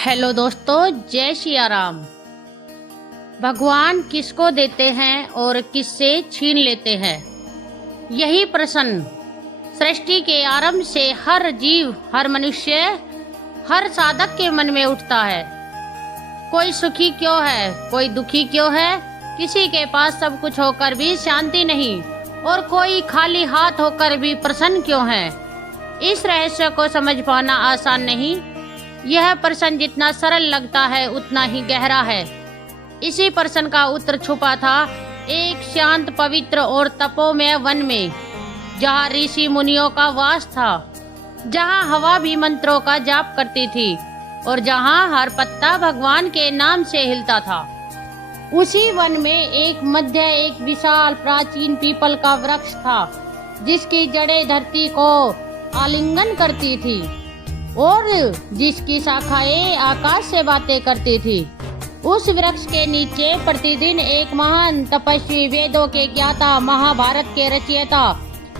Hello दोस्तों, जय सिया राम। भगवान किसको देते हैं और किससे छीन लेते हैं, यही प्रश्न सृष्टि के आरंभ से हर जीव, हर मनुष्य, हर साधक के मन में उठता है। कोई सुखी क्यों है, कोई दुखी क्यों है, किसी के पास सब कुछ होकर भी शांति नहीं और कोई खाली हाथ होकर भी प्रसन्न क्यों है। इस रहस्य को समझ पाना आसान नहीं। यह प्रश्न जितना सरल लगता है उतना ही गहरा है। इसी प्रश्न का उत्तर छुपा था एक शांत, पवित्र और तपोमय वन में, जहाँ ऋषि मुनियों का वास था, जहाँ हवा भी मंत्रों का जाप करती थी और जहाँ हर पत्ता भगवान के नाम से हिलता था। उसी वन में एक विशाल प्राचीन पीपल का वृक्ष था, जिसकी जड़ें धरती को आलिंगन करती थी और जिसकी शाखाएं आकाश से बातें करती थी। उस वृक्ष के नीचे प्रतिदिन एक महान तपस्वी, वेदों के ज्ञाता, महाभारत के रचयिता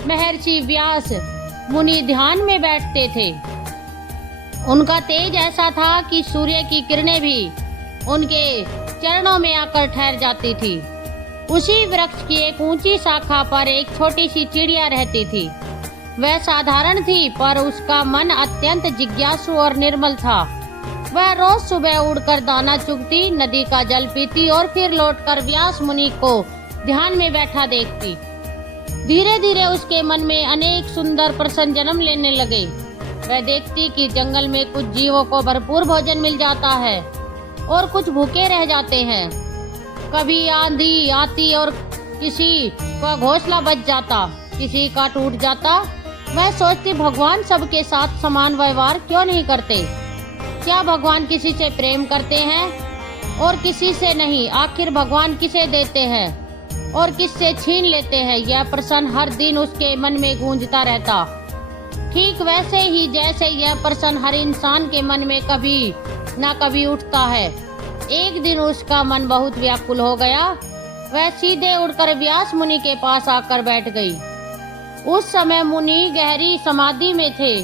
महर्षि व्यास मुनि ध्यान में बैठते थे। उनका तेज ऐसा था कि सूर्य की किरणें भी उनके चरणों में आकर ठहर जाती थी। उसी वृक्ष की एक ऊंची शाखा पर एक छोटी सी चिड़िया रहती थी। वह साधारण थी, पर उसका मन अत्यंत जिज्ञासु और निर्मल था। वह रोज सुबह उड़कर दाना चुगती, नदी का जल पीती और फिर लौटकर व्यास मुनि को ध्यान में बैठा देखती। धीरे धीरे उसके मन में अनेक सुंदर प्रश्न जन्म लेने लगे। वह देखती कि जंगल में कुछ जीवों को भरपूर भोजन मिल जाता है और कुछ भूखे रह जाते हैं। कभी आंधी आती और किसी का घोंसला बच जाता, किसी का टूट जाता। वह सोचती, भगवान सबके साथ समान व्यवहार क्यों नहीं करते? क्या भगवान किसी से प्रेम करते हैं और किसी से नहीं? आखिर भगवान किसे देते हैं और किससे छीन लेते हैं? यह प्रश्न हर दिन उसके मन में गूंजता रहता, ठीक वैसे ही जैसे यह प्रश्न हर इंसान के मन में कभी न कभी उठता है। एक दिन उसका मन बहुत व्याकुल हो गया। वह सीधे उड़कर व्यास मुनि के पास आकर बैठ गई। उस समय मुनि गहरी समाधि में थे।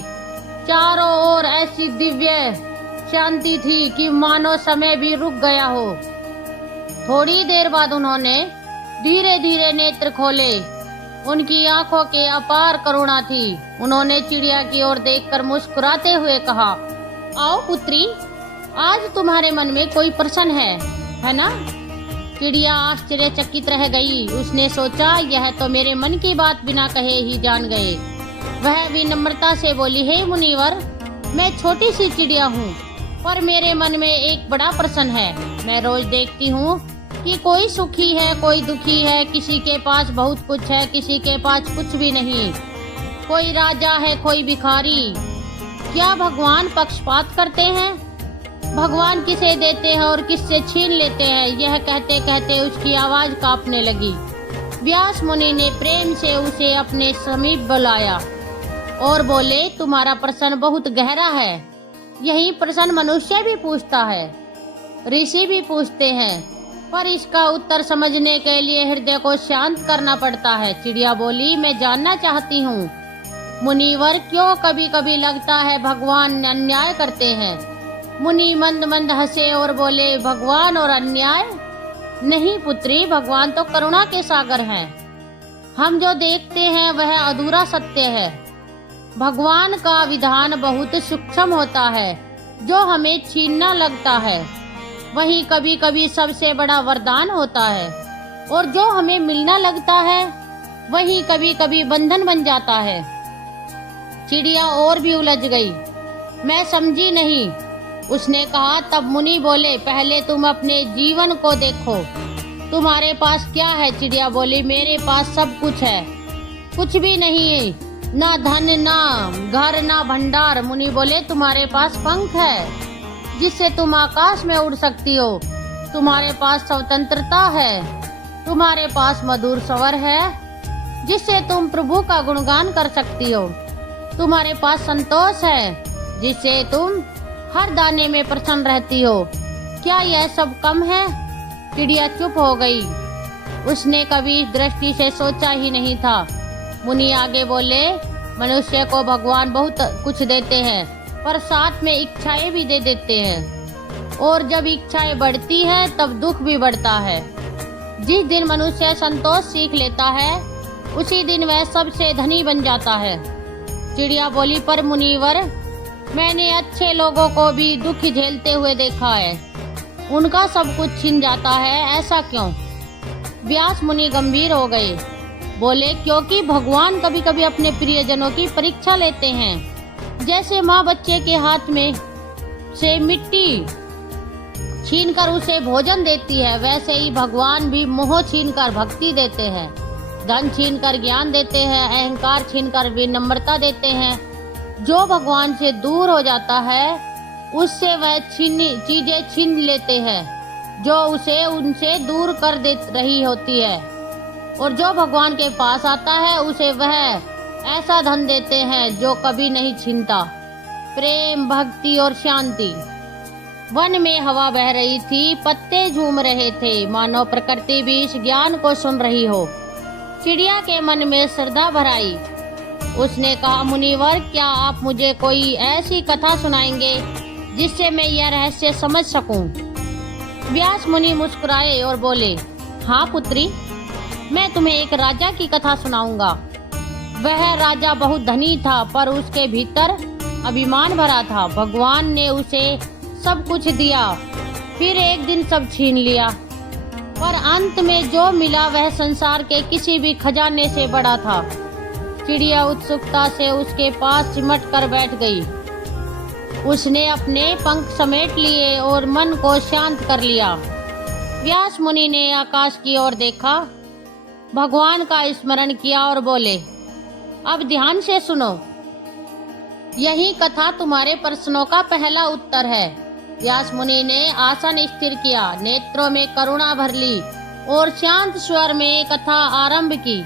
चारों ओर ऐसी दिव्य शांति थी कि मानो समय भी रुक गया हो। थोड़ी देर बाद उन्होंने धीरे धीरे नेत्र खोले। उनकी आंखों के अपार करुणा थी। उन्होंने चिड़िया की ओर देखकर मुस्कुराते हुए कहा, आओ पुत्री, आज तुम्हारे मन में कोई प्रश्न है ना? चिड़िया आश्चर्यचकित रह गई। उसने सोचा, यह तो मेरे मन की बात बिना कहे ही जान गए। वह विनम्रता से बोली, हे मुनिवर, मैं छोटी सी चिड़िया हूँ, पर मेरे मन में एक बड़ा प्रश्न है। मैं रोज देखती हूँ कि कोई सुखी है, कोई दुखी है, किसी के पास बहुत कुछ है, किसी के पास कुछ भी नहीं। कोई राजा है, कोई भिखारी। क्या भगवान पक्षपात करते हैं? भगवान किसे देते हैं और किससे छीन लेते हैं? यह कहते कहते उसकी आवाज कांपने लगी। व्यास मुनि ने प्रेम से उसे अपने समीप बुलाया और बोले, तुम्हारा प्रश्न बहुत गहरा है। यही प्रश्न मनुष्य भी पूछता है, ऋषि भी पूछते हैं, पर इसका उत्तर समझने के लिए हृदय को शांत करना पड़ता है। चिड़िया बोली, मैं जानना चाहती हूँ मुनिवर, क्यों कभी कभी लगता है भगवान अन्याय करते हैं? मुनि मंद मंद हंसे और बोले, भगवान और अन्याय? नहीं पुत्री, भगवान तो करुणा के सागर हैं। हम जो देखते हैं वह अधूरा सत्य है। भगवान का विधान बहुत सूक्ष्म होता है। जो हमें छीनना लगता है वही कभी कभी सबसे बड़ा वरदान होता है, और जो हमें मिलना लगता है वही कभी कभी बंधन बन जाता है। चिड़िया और भी उलझ गई। मैं समझी नहीं, उसने कहा। तब मुनि बोले, पहले तुम अपने जीवन को देखो, तुम्हारे पास क्या है? चिड़िया बोली, मेरे पास सब कुछ है, कुछ भी नहीं है, ना धन, ना घर, ना भंडार। मुनि बोले, तुम्हारे पास पंख है, जिससे तुम आकाश में उड़ सकती हो। तुम्हारे पास स्वतंत्रता है, तुम्हारे पास मधुर स्वर है, जिससे तुम प्रभु का गुणगान कर सकती हो। तुम्हारे पास संतोष है, जिससे तुम हर दाने में प्रसन्न रहती हो। क्या यह सब कम है? चिड़िया चुप हो गई। उसने कभी इस दृष्टि से सोचा ही नहीं था। मुनि आगे बोले, मनुष्य को भगवान बहुत कुछ देते हैं, पर साथ में इच्छाएं भी दे देते हैं। और जब इच्छाएं बढ़ती है तब दुख भी बढ़ता है। जिस दिन मनुष्य संतोष सीख लेता है उसी दिन वह सबसे धनी बन जाता है। चिड़िया बोली, पर मुनिवर, मैंने अच्छे लोगों को भी दुख झेलते हुए देखा है, उनका सब कुछ छिन जाता है, ऐसा क्यों? व्यास मुनि गंभीर हो गए, बोले, क्योंकि भगवान कभी कभी अपने प्रियजनों की परीक्षा लेते हैं। जैसे माँ बच्चे के हाथ में से मिट्टी छीनकर उसे भोजन देती है, वैसे ही भगवान भी मोह छीनकर भक्ति देते हैं, धन छीनकर ज्ञान देते हैं, अहंकार छीनकर विनम्रता देते हैं। जो भगवान से दूर हो जाता है उससे वह चीजें छीन लेते हैं जो उसे उनसे दूर कर दे रही होती है, और जो भगवान के पास आता है उसे वह ऐसा धन देते हैं जो कभी नहीं छीनता। प्रेम, भक्ति और शांति। वन में हवा बह रही थी, पत्ते झूम रहे थे, मानो प्रकृति भी इस ज्ञान को सुन रही हो। चिड़िया के मन में श्रद्धा भर आई। उसने कहा, मुनिवर, क्या आप मुझे कोई ऐसी कथा सुनाएंगे जिससे मैं यह रहस्य समझ सकूं? व्यास मुनि मुस्कुराए और बोले, हाँ पुत्री, मैं तुम्हें एक राजा की कथा सुनाऊंगा। वह राजा बहुत धनी था, पर उसके भीतर अभिमान भरा था। भगवान ने उसे सब कुछ दिया, फिर एक दिन सब छीन लिया, पर अंत में जो मिला वह संसार के किसी भी खजाने से बड़ा था। चिड़िया उत्सुकता से उसके पास सिमट कर बैठ गई। उसने अपने पंख समेट लिए और मन को शांत कर लिया। व्यास मुनि ने आकाश की ओर देखा, भगवान का स्मरण किया और बोले, अब ध्यान से सुनो, यही कथा तुम्हारे प्रश्नों का पहला उत्तर है। व्यास मुनि ने आसन स्थिर किया, नेत्रों में करुणा भर ली और शांत स्वर में कथा आरंभ की।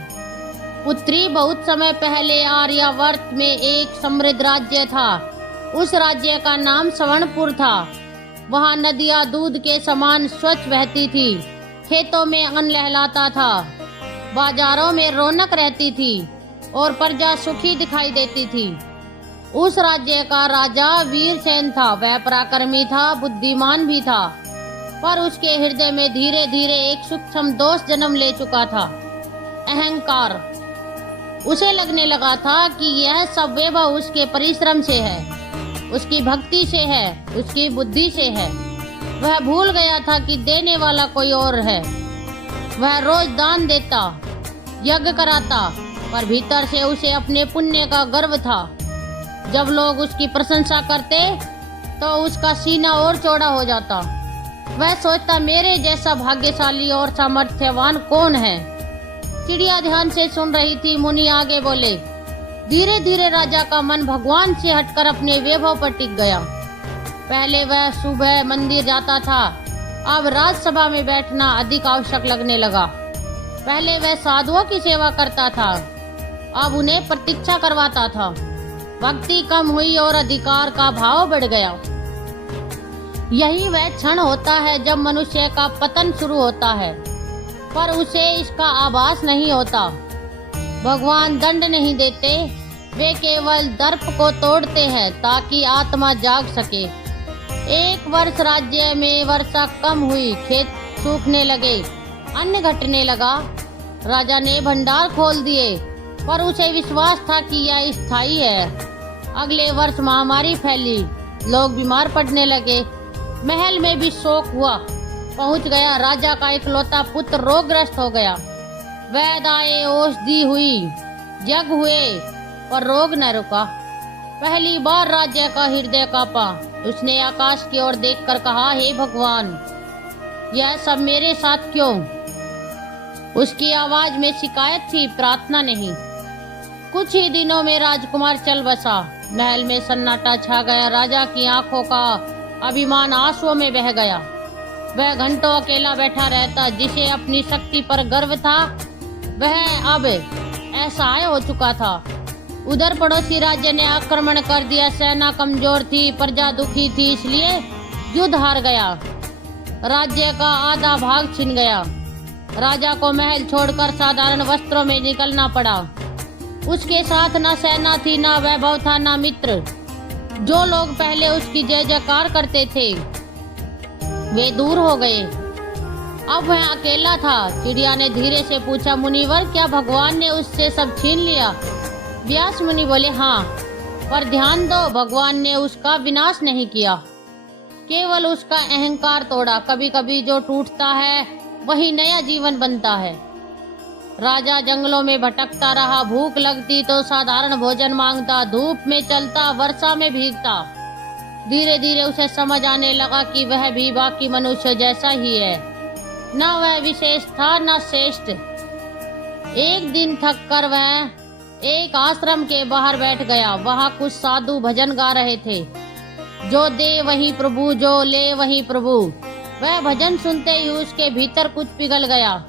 पुत्री, बहुत समय पहले आर्यावर्त में एक समृद्ध राज्य था। उस राज्य का नाम स्वर्णपुर था। वहाँ नदियाँ दूध के समान स्वच्छ बहती थी, खेतों में अन्न लहलाता था, बाजारों में रौनक रहती थी और प्रजा सुखी दिखाई देती थी। उस राज्य का राजा वीरसेन था। वह पराक्रमी था, बुद्धिमान भी था, पर उसके हृदय में धीरे धीरे एक सूक्ष्म दोष जन्म ले चुका था, अहंकार। उसे लगने लगा था कि यह सब वैभव उसके परिश्रम से है, उसकी भक्ति से है, उसकी बुद्धि से है। वह भूल गया था कि देने वाला कोई और है। वह रोज दान देता, यज्ञ कराता, पर भीतर से उसे अपने पुण्य का गर्व था। जब लोग उसकी प्रशंसा करते तो उसका सीना और चौड़ा हो जाता। वह सोचता, मेरे जैसा भाग्यशाली और सामर्थ्यवान कौन है? चिड़िया ध्यान से सुन रही थी। मुनि आगे बोले, धीरे धीरे राजा का मन भगवान से हटकर अपने वैभव पर टिक गया। पहले वह सुबह मंदिर जाता था, अब राजसभा में बैठना अधिक आवश्यक लगने लगा। पहले वह साधुओं की सेवा करता था, अब उन्हें प्रतीक्षा करवाता था। भक्ति कम हुई और अधिकार का भाव बढ़ गया। यही वह क्षण होता है जब मनुष्य का पतन शुरू होता है, पर उसे इसका आभास नहीं होता। भगवान दंड नहीं देते, वे केवल दर्प को तोड़ते हैं ताकि आत्मा जाग सके। एक वर्ष राज्य में वर्षा कम हुई, खेत सूखने लगे, अन्न घटने लगा। राजा ने भंडार खोल दिए, पर उसे विश्वास था कि यह स्थायी है। अगले वर्ष महामारी फैली, लोग बीमार पड़ने लगे, महल में भी शोक हुआ पहुंच गया। राजा का इकलौता पुत्र रोगग्रस्त हो गया। वैद्य आए, औषधि हुई, यज्ञ हुए, पर रोग न रुका। पहली बार राज्य का हृदय कांपा। उसने आकाश की ओर देखकर कहा, हे भगवान, यह सब मेरे साथ क्यों? उसकी आवाज में शिकायत थी, प्रार्थना नहीं। कुछ ही दिनों में राजकुमार चल बसा। महल में सन्नाटा छा गया। राजा की आंखों का अभिमान आंसुओं में बह गया। वह घंटों अकेला बैठा रहता। जिसे अपनी शक्ति पर गर्व था वह अब असहाय हो चुका था। उधर पड़ोसी राज्य ने आक्रमण कर दिया। सेना कमजोर थी, प्रजा दुखी थी, इसलिए युद्ध हार गया। राज्य का आधा भाग छिन गया। राजा को महल छोड़कर साधारण वस्त्रों में निकलना पड़ा। उसके साथ न सेना थी, न वैभव था, न मित्र। जो लोग पहले उसकी जय जयकार करते थे वे दूर हो गए। अब वह अकेला था। चिड़िया ने धीरे से पूछा, मुनिवर, क्या भगवान ने उससे सब छीन लिया? व्यास मुनि बोले, हाँ, पर ध्यान दो, भगवान ने उसका विनाश नहीं किया, केवल उसका अहंकार तोड़ा। कभी कभी जो टूटता है वही नया जीवन बनता है। राजा जंगलों में भटकता रहा। भूख लगती तो साधारण भोजन मांगता, धूप में चलता, वर्षा में भीगता। धीरे धीरे उसे समझ आने लगा कि वह भी बाकी मनुष्य जैसा ही है, न वह विशेष था न श्रेष्ठ। एक दिन थक कर वह एक आश्रम के बाहर बैठ गया। वहां कुछ साधु भजन गा रहे थे, जो दे वही प्रभु, जो ले वही प्रभु। वह भजन सुनते ही उसके भीतर कुछ पिघल गया।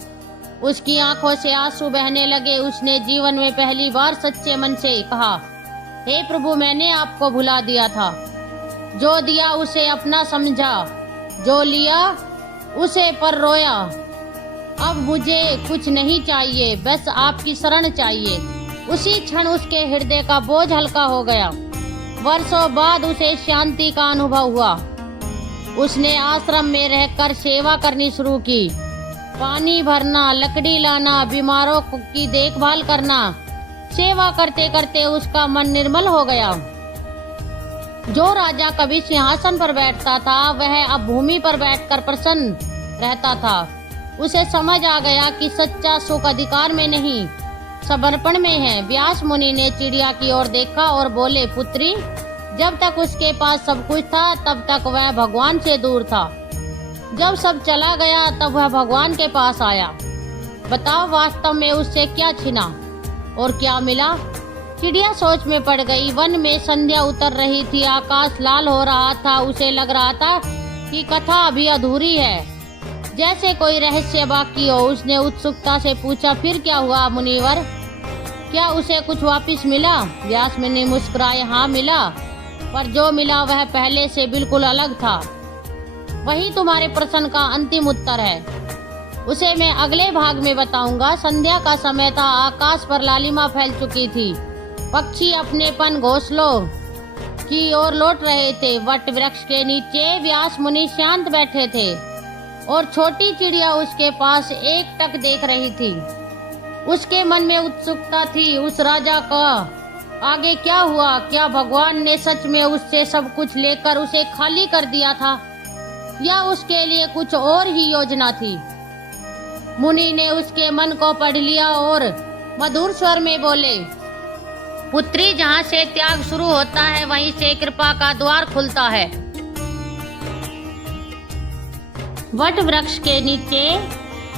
उसकी आंखों से आंसू बहने लगे। उसने जीवन में पहली बार सच्चे मन से कहा, हे प्रभु, मैंने आपको भुला दिया था। जो दिया उसे अपना समझा, जो लिया उसे पर रोया। अब मुझे कुछ नहीं चाहिए, बस आपकी शरण चाहिए। उसी क्षण उसके हृदय का बोझ हल्का हो गया। वर्षों बाद उसे शांति का अनुभव हुआ। उसने आश्रम में रहकर सेवा करनी शुरू की। पानी भरना, लकड़ी लाना, बीमारों की देखभाल करना। सेवा करते करते उसका मन निर्मल हो गया। जो राजा कभी सिंहासन पर बैठता था, वह अब भूमि पर बैठकर प्रसन्न रहता था। उसे समझ आ गया कि सच्चा सुख अधिकार में नहीं, समर्पण में है। व्यास मुनि ने चिड़िया की ओर देखा और बोले, पुत्री, जब तक उसके पास सब कुछ था तब तक वह भगवान से दूर था। जब सब चला गया तब वह भगवान के पास आया। बताओ, वास्तव में उससे क्या छिना और क्या मिला? चिड़िया सोच में पड़ गई। वन में संध्या उतर रही थी, आकाश लाल हो रहा था। उसे लग रहा था कि कथा अभी अधूरी है, जैसे कोई रहस्य बाकी हो। उसने उत्सुकता से पूछा, फिर क्या हुआ मुनिवर? क्या उसे कुछ वापस मिला? व्यास मुनि मुस्कुराए, हाँ मिला, पर जो मिला वह पहले से बिल्कुल अलग था। वही तुम्हारे प्रश्न का अंतिम उत्तर है। उसे मैं अगले भाग में बताऊंगा। संध्या का समय था, आकाश पर लालिमा फैल चुकी थी। पक्षी अपने पन घोंसलों की ओर लौट रहे थे। वट वृक्ष के नीचे व्यास मुनि शांत बैठे थे और छोटी चिड़िया उसके पास एकटक देख रही थी। उसके मन में उत्सुकता थी, उस राजा का आगे क्या हुआ? क्या भगवान ने सच में उससे सब कुछ लेकर उसे खाली कर दिया था, या उसके लिए कुछ और ही योजना थी? मुनि ने उसके मन को पढ़ लिया और मधुर स्वर में बोले, पुत्री, जहाँ से त्याग शुरू होता है वहीं से कृपा का द्वार खुलता है। वट वृक्ष के नीचे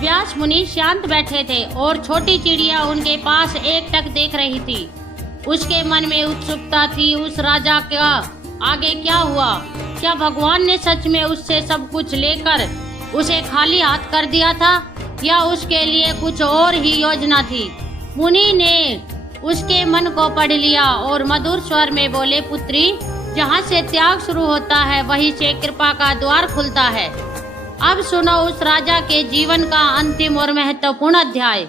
व्यास मुनि शांत बैठे थे और छोटी चिड़िया उनके पास एकटक देख रही थी। उसके मन में उत्सुकता थी, उस राजा का आगे क्या हुआ? क्या भगवान ने सच में उससे सब कुछ लेकर उसे खाली हाथ कर दिया था, या उसके लिए कुछ और ही योजना थी? मुनि ने उसके मन को पढ़ लिया और मधुर स्वर में बोले, पुत्री, जहाँ से त्याग शुरू होता है वहीं से कृपा का द्वार खुलता है। अब सुनो उस राजा के जीवन का अंतिम और महत्वपूर्ण अध्याय।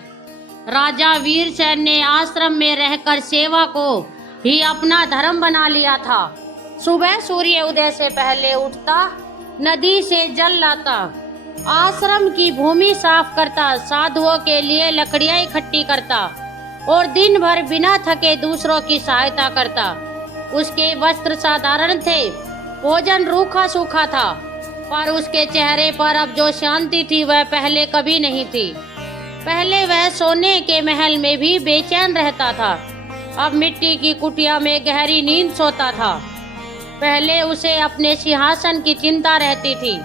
राजा वीरसेन ने आश्रम में रहकर सेवा को ही अपना धर्म बना लिया था। सुबह सूर्य उदय से पहले उठता, नदी से जल लाता, आश्रम की भूमि साफ करता, साधुओं के लिए लकड़ियां इकट्ठी करता और दिन भर बिना थके दूसरों की सहायता करता। उसके वस्त्र साधारण थे, भोजन रूखा सूखा था, पर उसके चेहरे पर अब जो शांति थी वह पहले कभी नहीं थी। पहले वह सोने के महल में भी बेचैन रहता था, अब मिट्टी की कुटिया में गहरी नींद सोता था। पहले उसे अपने सिंहासन की चिंता रहती थी,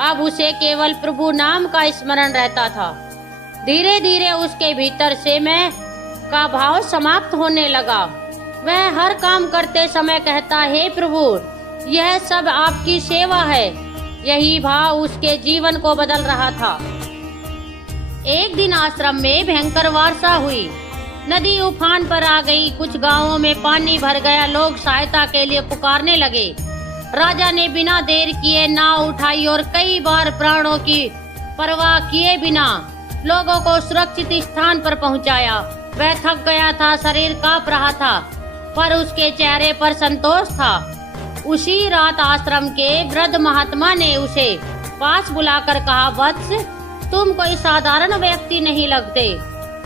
अब उसे केवल प्रभु नाम का स्मरण रहता था। धीरे धीरे उसके भीतर से मैं का भाव समाप्त होने लगा। वह हर काम करते समय कहता, हे प्रभु, यह सब आपकी सेवा है। यही भाव उसके जीवन को बदल रहा था। एक दिन आश्रम में भयंकर वर्षा हुई। नदी उफान पर आ गई। कुछ गांवों में पानी भर गया। लोग सहायता के लिए पुकारने लगे। राजा ने बिना देर किए नाव उठाई और कई बार प्राणों की परवाह किए बिना लोगों को सुरक्षित स्थान पर पहुंचाया। वह थक गया था, शरीर कांप रहा था, पर उसके चेहरे पर संतोष था। उसी रात आश्रम के वृद्ध महात्मा ने उसे पास बुलाकर कहा, वत्स, तुम कोई साधारण व्यक्ति नहीं लगते।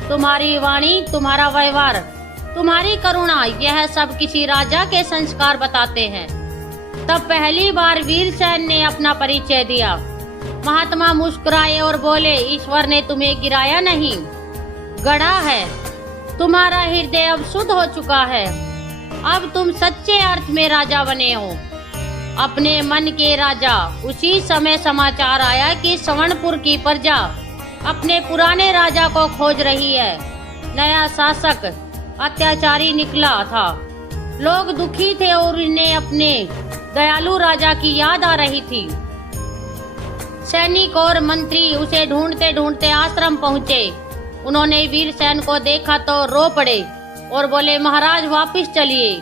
तुम्हारी वाणी, तुम्हारा व्यवहार, तुम्हारी करुणा, यह सब किसी राजा के संस्कार बताते हैं। तब पहली बार वीरसेन ने अपना परिचय दिया। महात्मा मुस्कुराए और बोले, ईश्वर ने तुम्हें गिराया नहीं, गढ़ा है। तुम्हारा हृदय अब शुद्ध हो चुका है। अब तुम सच्चे अर्थ में राजा बने हो, अपने मन के राजा। उसी समय समाचार आया कि सवर्णपुर की प्रजा अपने पुराने राजा को खोज रही है। नया शासक अत्याचारी निकला था। लोग दुखी थे और उन्हें अपने दयालु राजा की याद आ रही थी। सैनिक और मंत्री उसे ढूंढते ढूंढते आश्रम पहुंचे। उन्होंने वीरसेन को देखा तो रो पड़े और बोले, महाराज वापिस चलिए,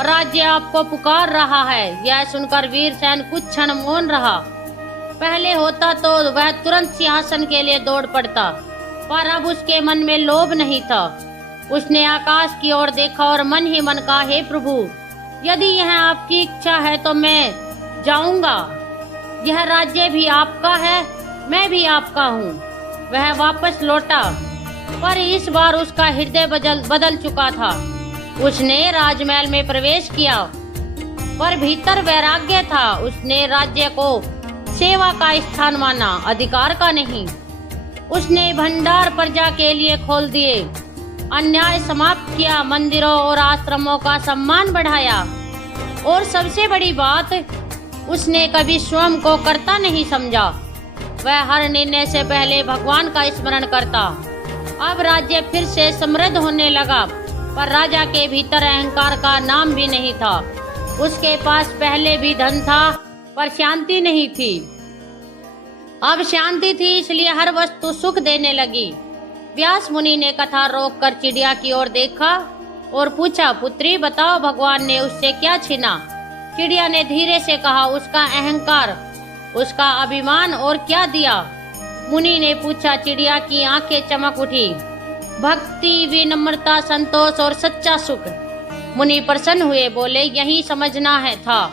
राज्य आपको पुकार रहा है। यह सुनकर वीरसेन कुछ क्षण मौन रहा। पहले होता तो वह तुरंत सिंहासन के लिए दौड़ पड़ता, पर अब उसके मन में लोभ नहीं था। उसने आकाश की ओर देखा और मन ही मन कहा, हे प्रभु, यदि यह आपकी इच्छा है तो मैं जाऊंगा। यह राज्य भी आपका है, मैं भी आपका हूँ। वह वापस लौटा, पर इस बार उसका हृदय बदल चुका था। उसने राजमहल में प्रवेश किया, पर भीतर वैराग्य था। उसने राज्य को सेवा का स्थान माना, अधिकार का नहीं। उसने भंडार प्रजा के लिए खोल दिए, अन्याय समाप्त किया, मंदिरों और आश्रमों का सम्मान बढ़ाया। और सबसे बड़ी बात, उसने कभी स्वयं को कर्ता नहीं समझा। वह हर निर्णय से पहले भगवान का स्मरण करता। अब राज्य फिर से समृद्ध होने लगा, पर राजा के भीतर अहंकार का नाम भी नहीं था। उसके पास पहले भी धन था, पर शांति नहीं थी। अब शांति थी, इसलिए हर वस्तु सुख देने लगी। व्यास मुनि ने कथा रोककर चिड़िया की ओर देखा और पूछा, पुत्री बताओ, भगवान ने उससे क्या छीना? चिड़िया ने धीरे से कहा, उसका अहंकार, उसका अभिमान, और क्या दिया? मुनि ने पूछा। चिड़िया की आंखें चमक उठी। भक्ति, विनम्रता, संतोष और सच्चा सुख। मुनि प्रसन्न हुए, बोले, यही समझना है था।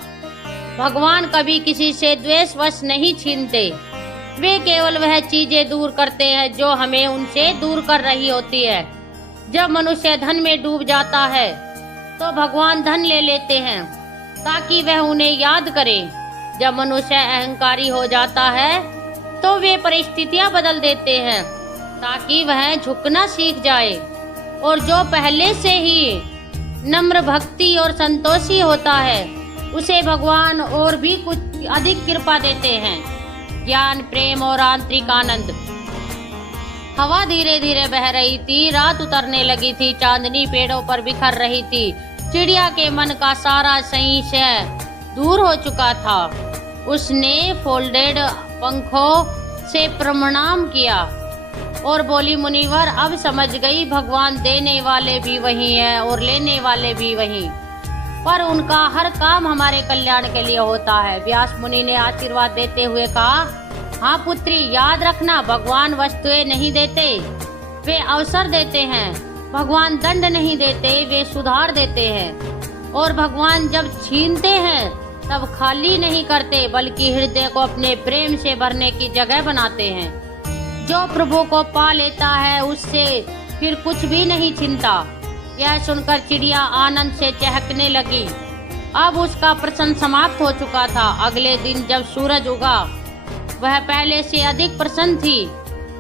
भगवान कभी किसी से द्वेषवश नहीं छीनते। वे केवल वह चीजें दूर करते हैं जो हमें उनसे दूर कर रही होती है। जब मनुष्य धन में डूब जाता है तो भगवान धन ले लेते हैं ताकि वह उन्हें याद करे। जब मनुष्य अहंकारी हो जाता है तो वे परिस्थितियां बदल देते हैं ताकि वह झुकना सीख जाए। और जो पहले से ही नम्र, भक्ति और संतोषी होता है, उसे भगवान और भी कुछ अधिक कृपा देते हैं, ज्ञान, प्रेम और आंतरिक आनंद। हवा धीरे धीरे बह रही थी, रात उतरने लगी थी, चांदनी पेड़ों पर बिखर रही थी। चिड़िया के मन का सारा संशय दूर हो चुका था। उसने फोल्डेड पंखों से प्रणाम किया और बोली, मुनिवर, अब समझ गई, भगवान देने वाले भी वही हैं और लेने वाले भी वही, पर उनका हर काम हमारे कल्याण के लिए होता है। व्यास मुनि ने आशीर्वाद देते हुए कहा, हाँ पुत्री, याद रखना, भगवान वस्तुएं नहीं देते, वे अवसर देते हैं। भगवान दंड नहीं देते, वे सुधार देते हैं। और भगवान जब छीनते हैं तब खाली नहीं करते, बल्कि हृदय को अपने प्रेम से भरने की जगह बनाते हैं। जो प्रभु को पा लेता है उससे फिर कुछ भी नहीं छिनता। यह सुनकर चिड़िया आनंद से चहकने लगी। अब उसका प्रसन्न समाप्त हो चुका था। अगले दिन जब सूरज उगा, वह पहले से अधिक प्रसन्न थी।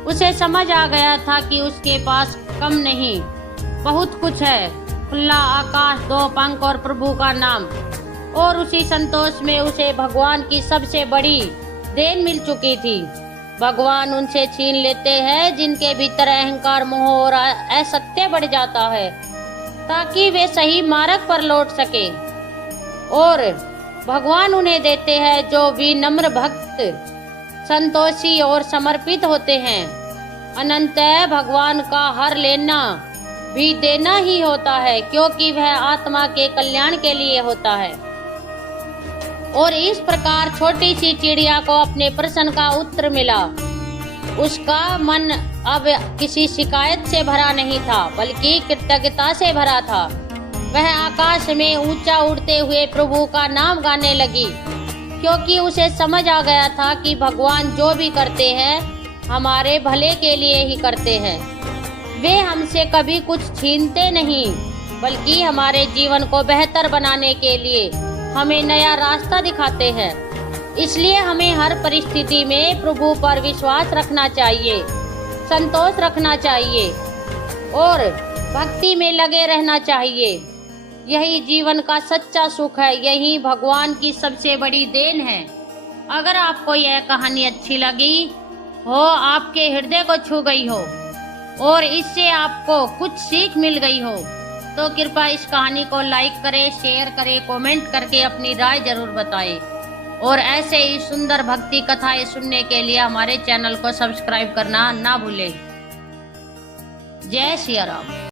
उसे समझ आ गया था कि उसके पास कम नहीं, बहुत कुछ है। खुला आकाश, 2 पंख और प्रभु का नाम। और उसी संतोष में उसे भगवान की सबसे बड़ी देन मिल चुकी थी। भगवान उनसे छीन लेते हैं जिनके भीतर अहंकार, मोह और असत्य बढ़ जाता है, ताकि वे सही मार्ग पर लौट सके। और भगवान उन्हें देते हैं जो विनम्र, भक्त, संतोषी और समर्पित होते हैं। अनंतः भगवान का हर लेना भी देना ही होता है, क्योंकि वह आत्मा के कल्याण के लिए होता है। और इस प्रकार छोटी सी चिड़िया को अपने प्रश्न का उत्तर मिला। उसका मन अब किसी शिकायत से भरा नहीं था, बल्कि कृतज्ञता से भरा था। वह आकाश में ऊंचा उड़ते हुए प्रभु का नाम गाने लगी। क्योंकि उसे समझ आ गया था कि भगवान जो भी करते हैं हमारे भले के लिए ही करते हैं। वे हमसे कभी कुछ छीनते नहीं, बल्कि हमारे जीवन को बेहतर बनाने के लिए हमें नया रास्ता दिखाते हैं। इसलिए हमें हर परिस्थिति में प्रभु पर विश्वास रखना चाहिए, संतोष रखना चाहिए और भक्ति में लगे रहना चाहिए। यही जीवन का सच्चा सुख है, यही भगवान की सबसे बड़ी देन है। अगर आपको यह कहानी अच्छी लगी हो, आपके हृदय को छू गई हो और इससे आपको कुछ सीख मिल गई हो, तो कृपया इस कहानी को लाइक करें, शेयर करें, कमेंट करके अपनी राय जरूर बताएं और ऐसे ही सुंदर भक्ति कथाएं सुनने के लिए हमारे चैनल को सब्सक्राइब करना ना भूलें। जय सिया राम।